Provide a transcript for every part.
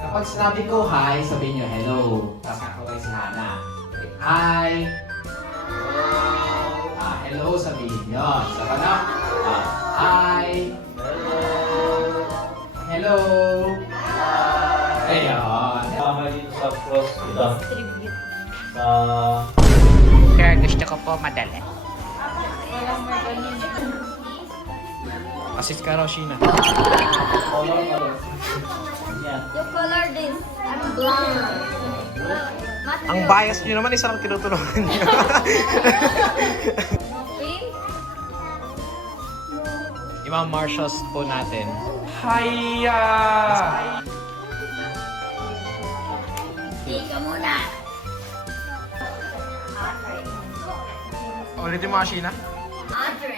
Kapag sinabi ko hi, sabihin nyo hello. Tapos kakaway si Hana. Hi! Hello sabihin nyo. Saka na. Hi! Hello! Ayun. Tama dito sa cross ito. Sa... Sir, gusto ko po madali. Assist ka, Roshina. Yan. You color this. I'm blonde. Ang bias nyo naman, isa lang tinutulungan nyo. Pink? Yung mga marshals po natin. Hiya! Ika muna. Ulitin mo, Ashina. Andre.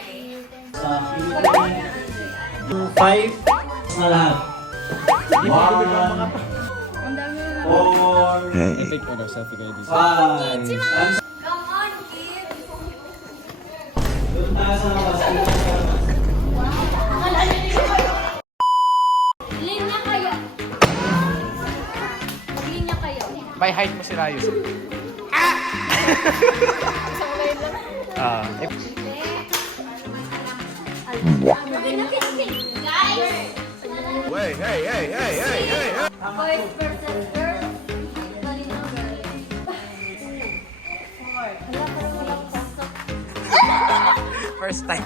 Sa Philippines. 5 na lahat. 1, 4, Take photo, selfie kayo dito. 5. Come on, kids. Doon tayo sa labas. Linya kayo. Maglinya kayo. By height mo si Rayus. Guys! Hey, hey, hey, hey, hey, hey! Boys versus girls. Bali na girl. First time.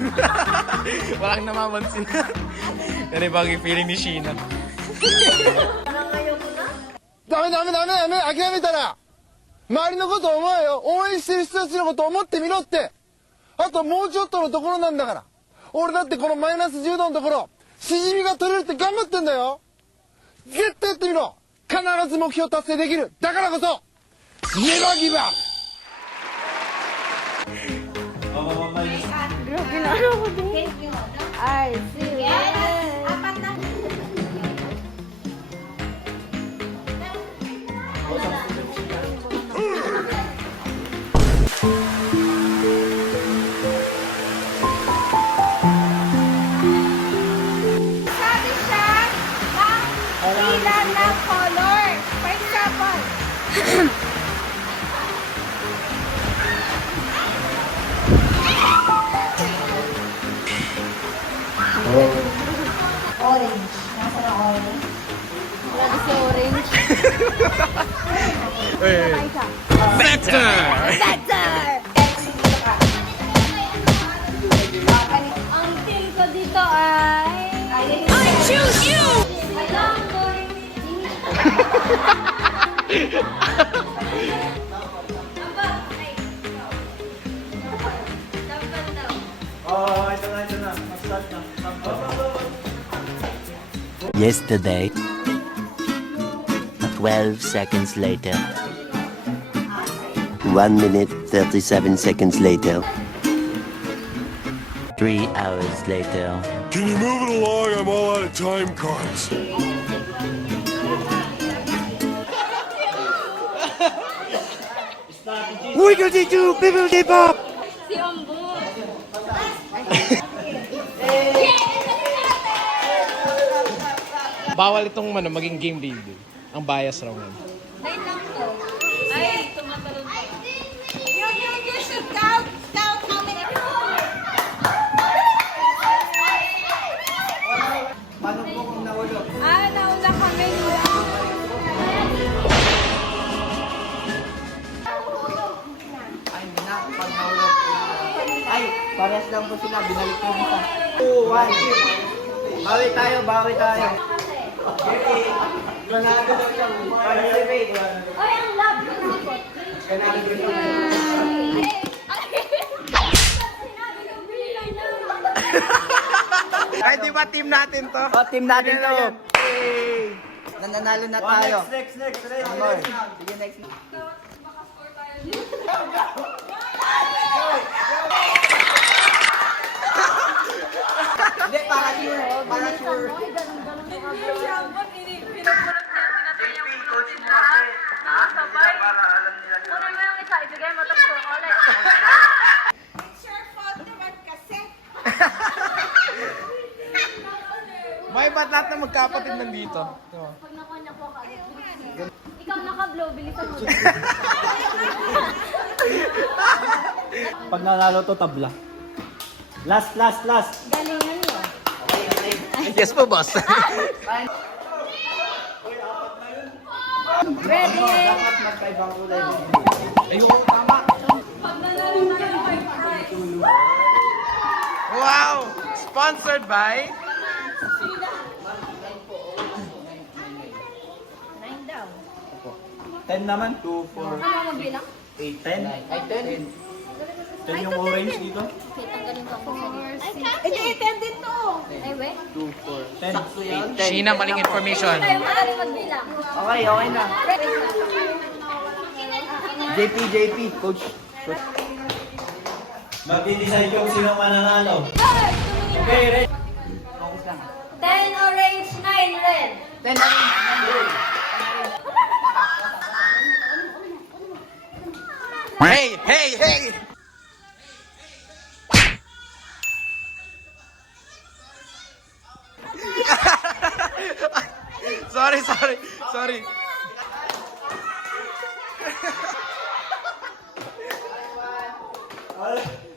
Walang namamansin. Yan yung bagay feeling ni Sheena. Parang ayoko na. ダメダメダメダメ諦めたら周りのこと思えよ応援してる人たちのこと思ってみろってあともうちょっとのところなんだから俺だってこのマイナス10度のところしじみが取れるって頑張ってんだよ絶対やってみろ必ず目標達成できるだからこそネバーギブアップ Ay, see. Yes. Apat na. Sabi siya ng ilan na color. For example, orange. Nasa na orange? Wala kasi orange. Better! Better! Ang team ko dito ay... I choose you! Alam ko Oh, ito na. Mag-start na. Yesterday, 12 seconds later, 1 minute 37 seconds later, 3 hours later. Can you move it along? I'm all out of time cards. Wiggle doo bibble dee bop. si Ombo. Bawal itong maging game leader. Ang bias raw ngayon. Ayun lang to. Ay, tumatalon pa. You should count how many. Paano po kung naulo? Nauna kami nila. Ay, hindi na. Pag naulo po. Ay, parehas lang po sila. Binalik ko isa. 2, 1. Bawi tayo. Okay. Granado daw siya. Participate. Ay, ang love ng support. Granado daw. Sinabi ng bilang na. Ay, di ba team natin to? Oh, team natin to. Nananalo na tayo. Next. More. Sige, next. Hindi, para sure. Para sure. Sabay. Kunin mo yung isa, ibigay mo tapos It's your fault naman kasi. May ba't lahat ng magkapatid nandito? Diba? Pag nakuha niya po ka, ikaw naka-blow, bilisan mo. Pag nanalo to, tabla. Last. Galingan mo. Yes po, boss. Ready? Dapat magkaibang kulay. Ayun, tama. Pag nanalo tayo, may prize. Wow! Sponsored by... 9 daw. 10 naman. 2, 4, Ano mo mabilang? 8, 10. Ay, 10. 10 yung orange dito. Kaya tanggalin ko ako sa Hindi, 10 din to. Ay, we? 2, 4, 10. Sakto yan. Sheena, maling information. Tayo magaling magbilang. Okay na. JP, coach. Magdi-decide yung sino mananalo. Okay, ready? 10 orange, 9 red. 10 na rin. Hey! Sorry.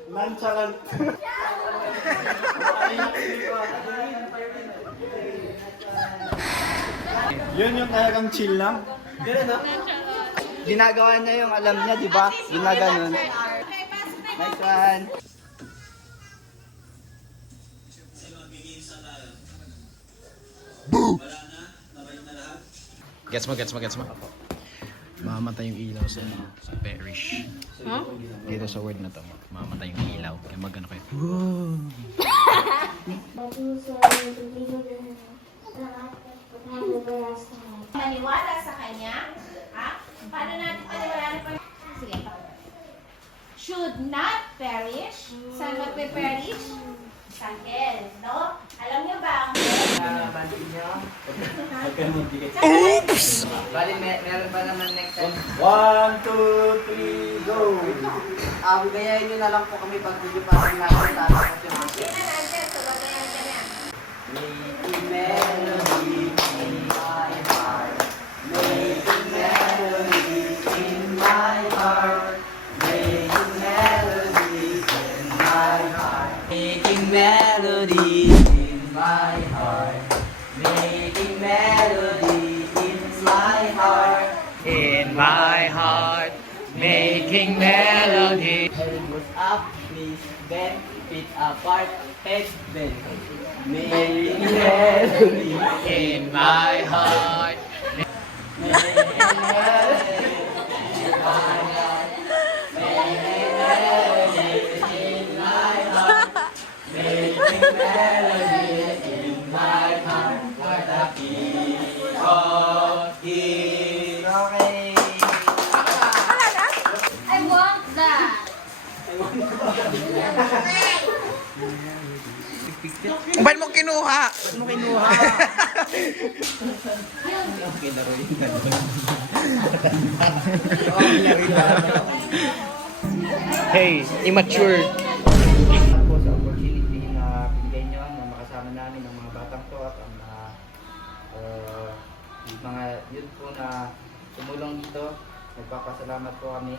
Nonchalant. Yun yung talagang chill lang. Ganun, no? Ginagawa niya yung alam niya, di ba? Ginaganon. Nice one. Gets mo. Mamatay yung ilaw sa parish. Dito sa word na to, mamatay yung ilaw. Kaya magano kayo. Maniwala sa kanya? Ha? Paano natin paniwala pa? Sige. Should not perish. Saan magpe-perish? Sa hell, no? Alam niyo ba? Bali, meron pa naman next time. 1, 2, 3, go! Gayahin nyo na lang po kami pag video pa rin natin tatapos yung Sino na answer? Sabagayan ka na. Making melody in my heart. Making melody in my heart. Making melody in my heart. Making melody in my heart. Making melody in my heart. In my heart, making melody. Head goes up, knees bend, feet apart, head bend. Making melody In my heart. Okay. I want that. Ba't mo kinuha? Hey, immature. Po sa opportunity na binigay nyo na makasama namin ang mga batang to at ang mga youth po na tumulong dito. Nagpapasalamat po kami.